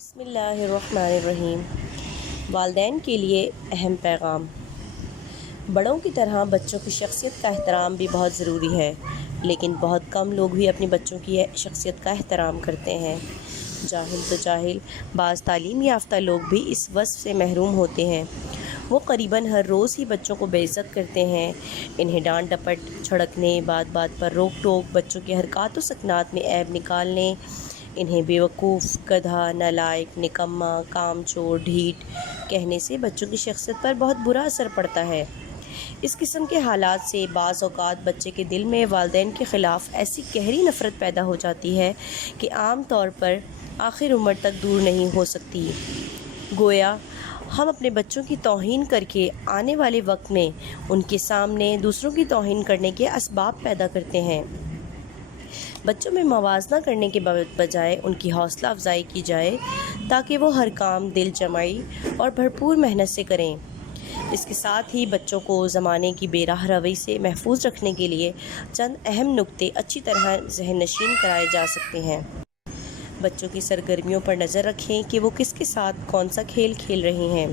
بسم اللہ الرحمن الرحیم۔ والدین کے لیے اہم پیغام۔ بڑوں کی طرح بچوں کی شخصیت کا احترام بھی بہت ضروری ہے، لیکن بہت کم لوگ بھی اپنے بچوں کی شخصیت کا احترام کرتے ہیں۔ جاہل تو جاہل، بعض تعلیم یافتہ لوگ بھی اس وصف سے محروم ہوتے ہیں۔ وہ قریباً ہر روز ہی بچوں کو بے عزت کرتے ہیں، انہیں ڈانٹ ڈپٹ، چھڑکنے، بات بات پر روک ٹوک، بچوں کے حرکات و سکنات میں عیب نکالنے، انہیں بیوقوف، گدھا، نالائق، نکما، کام چور، ڈھیٹ کہنے سے بچوں کی شخصیت پر بہت برا اثر پڑتا ہے۔ اس قسم کے حالات سے بعض اوقات بچے کے دل میں والدین کے خلاف ایسی گہری نفرت پیدا ہو جاتی ہے کہ عام طور پر آخر عمر تک دور نہیں ہو سکتی۔ گویا ہم اپنے بچوں کی توہین کر کے آنے والے وقت میں ان کے سامنے دوسروں کی توہین کرنے کے اسباب پیدا کرتے ہیں۔ بچوں میں موازنہ کرنے کے بجائے ان کی حوصلہ افزائی کی جائے تاکہ وہ ہر کام دل جمعی اور بھرپور محنت سے کریں۔ اس کے ساتھ ہی بچوں کو زمانے کی بے راہ روی سے محفوظ رکھنے کے لیے چند اہم نکتے اچھی طرح ذہن نشین کرائے جا سکتے ہیں۔ بچوں کی سرگرمیوں پر نظر رکھیں کہ وہ کس کے ساتھ کون سا کھیل کھیل رہے ہیں۔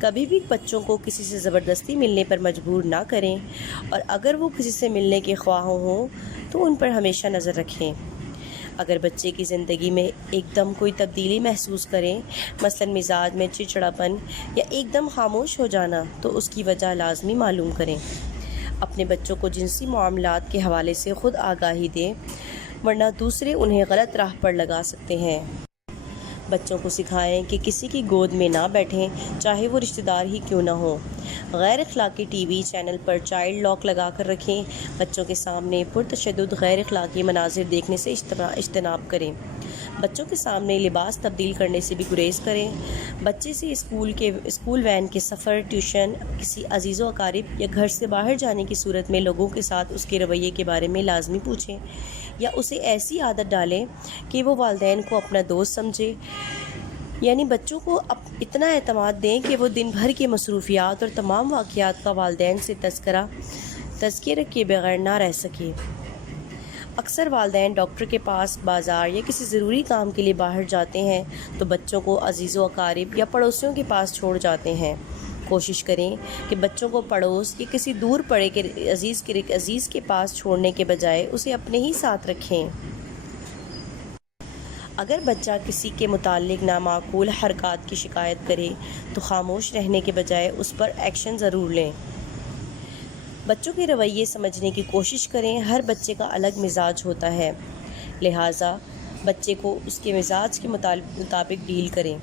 کبھی بھی بچوں کو کسی سے زبردستی ملنے پر مجبور نہ کریں، اور اگر وہ کسی سے ملنے کے خواہاں ہوں تو ان پر ہمیشہ نظر رکھیں۔ اگر بچے کی زندگی میں ایک دم کوئی تبدیلی محسوس کریں، مثلاً مزاج میں چڑچڑاپن یا ایک دم خاموش ہو جانا، تو اس کی وجہ لازمی معلوم کریں۔ اپنے بچوں کو جنسی معاملات کے حوالے سے خود آگاہی دیں، ورنہ دوسرے انہیں غلط راہ پر لگا سکتے ہیں۔ بچوں کو سکھائیں کہ کسی کی گود میں نہ بیٹھیں، چاہے وہ رشتہ دار ہی کیوں نہ ہو۔ غیر اخلاقی ٹی وی چینل پر چائلڈ لاک لگا کر رکھیں۔ بچوں کے سامنے پرتشدد غیر اخلاقی مناظر دیکھنے سے اجتناب کریں۔ بچوں کے سامنے لباس تبدیل کرنے سے بھی گریز کریں۔ بچے سے اسکول وین کے سفر، ٹیوشن، کسی عزیز و اقارب یا گھر سے باہر جانے کی صورت میں لوگوں کے ساتھ اس کے رویے کے بارے میں لازمی پوچھیں، یا اسے ایسی عادت ڈالیں کہ وہ والدین کو اپنا دوست سمجھے۔ یعنی بچوں کو اتنا اعتماد دیں کہ وہ دن بھر کے مصروفیات اور تمام واقعات کا والدین سے تذکرہ کے بغیر نہ رہ سکے۔ اکثر والدین ڈاکٹر کے پاس، بازار یا کسی ضروری کام کے لیے باہر جاتے ہیں تو بچوں کو عزیز و اقارب یا پڑوسیوں کے پاس چھوڑ جاتے ہیں۔ کوشش کریں کہ بچوں کو پڑوس یا کسی دور پڑے کے عزیز کے پاس چھوڑنے کے بجائے اسے اپنے ہی ساتھ رکھیں۔ اگر بچہ کسی کے متعلق نامعقول حرکات کی شکایت کرے تو خاموش رہنے کے بجائے اس پر ایکشن ضرور لیں۔ بچوں کے رویے سمجھنے کی کوشش کریں۔ ہر بچے کا الگ مزاج ہوتا ہے، لہٰذا بچے کو اس کے مزاج کے مطابق ڈیل کریں۔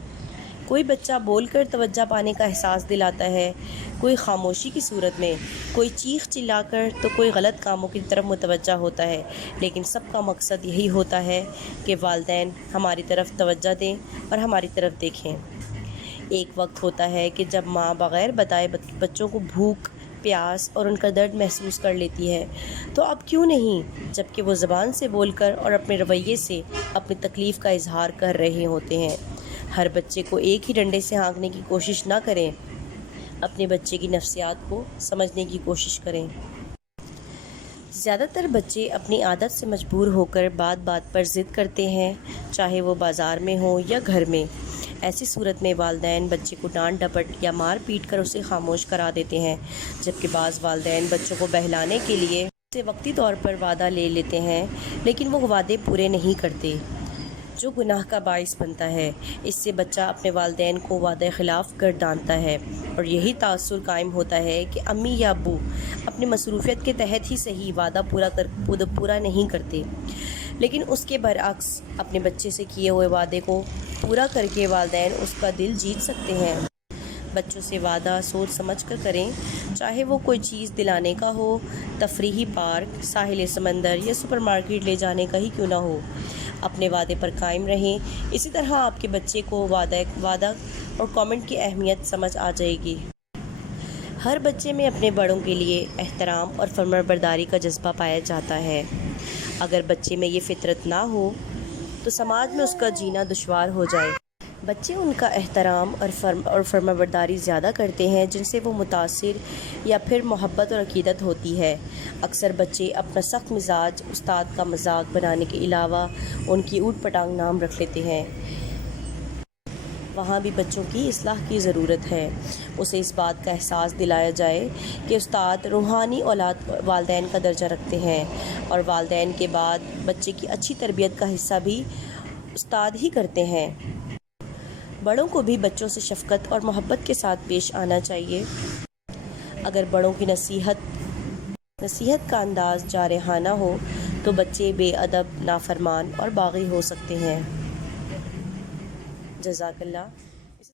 کوئی بچہ بول کر توجہ پانے کا احساس دلاتا ہے، کوئی خاموشی کی صورت میں، کوئی چیخ چلا کر، تو کوئی غلط کاموں کی طرف متوجہ ہوتا ہے، لیکن سب کا مقصد یہی ہوتا ہے کہ والدین ہماری طرف توجہ دیں اور ہماری طرف دیکھیں۔ ایک وقت ہوتا ہے کہ جب ماں بغیر بتائے بچوں کو بھوک، پیاس اور ان کا درد محسوس کر لیتی ہے، تو اب کیوں نہیں جب کہ وہ زبان سے بول کر اور اپنے رویے سے اپنی تکلیف کا اظہار کر رہے ہوتے ہیں۔ ہر بچے کو ایک ہی ڈنڈے سے ہانکنے کی کوشش نہ کریں، اپنے بچے کی نفسیات کو سمجھنے کی کوشش کریں۔ زیادہ تر بچے اپنی عادت سے مجبور ہو کر بات بات پر ضد کرتے ہیں، چاہے وہ بازار میں ہو یا گھر میں۔ ایسی صورت میں والدین بچے کو ڈانٹ ڈپٹ یا مار پیٹ کر اسے خاموش کرا دیتے ہیں، جبکہ بعض والدین بچوں کو بہلانے کے لیے اسے وقتی طور پر وعدہ لے لیتے ہیں، لیکن وہ وعدے پورے نہیں کرتے، جو گناہ کا باعث بنتا ہے۔ اس سے بچہ اپنے والدین کو وعدہ خلاف گردانتا ہے، اور یہی تاثر قائم ہوتا ہے کہ امی یا ابو اپنی مصروفیت کے تحت ہی صحیح وعدہ پورا نہیں کرتے، لیکن اس کے برعکس اپنے بچے سے کیے ہوئے وعدے کو پورا کر کے والدین اس کا دل جیت سکتے ہیں۔ بچوں سے وعدہ سوچ سمجھ کر کریں، چاہے وہ کوئی چیز دلانے کا ہو، تفریحی پارک، ساحل سمندر یا سپر مارکیٹ لے جانے کا ہی کیوں نہ ہو۔ اپنے وعدے پر قائم رہیں، اسی طرح آپ کے بچے کو وعدہ اور کمنٹ کی اہمیت سمجھ آ جائے گی۔ ہر بچے میں اپنے بڑوں کے لیے احترام اور فرمانبرداری کا جذبہ پایا جاتا ہے۔ اگر بچے میں یہ فطرت نہ ہو تو سماج میں اس کا جینا دشوار ہو جائے۔ بچے ان کا احترام اور فرمانبرداری زیادہ کرتے ہیں جن سے وہ متاثر یا پھر محبت اور عقیدت ہوتی ہے۔ اکثر بچے اپنا سخت مزاج استاد کا مذاق بنانے کے علاوہ ان کی اوٹ پٹانگ نام رکھ لیتے ہیں۔ وہاں بھی بچوں کی اصلاح کی ضرورت ہے۔ اسے اس بات کا احساس دلایا جائے کہ استاد روحانی والدین کا درجہ رکھتے ہیں، اور والدین کے بعد بچے کی اچھی تربیت کا حصہ بھی استاد ہی کرتے ہیں۔ بڑوں کو بھی بچوں سے شفقت اور محبت کے ساتھ پیش آنا چاہیے۔ اگر بڑوں کی نصیحت کا انداز جارحانہ ہو تو بچے بے ادب، نافرمان اور باغی ہو سکتے ہیں۔ جزاک اللہ۔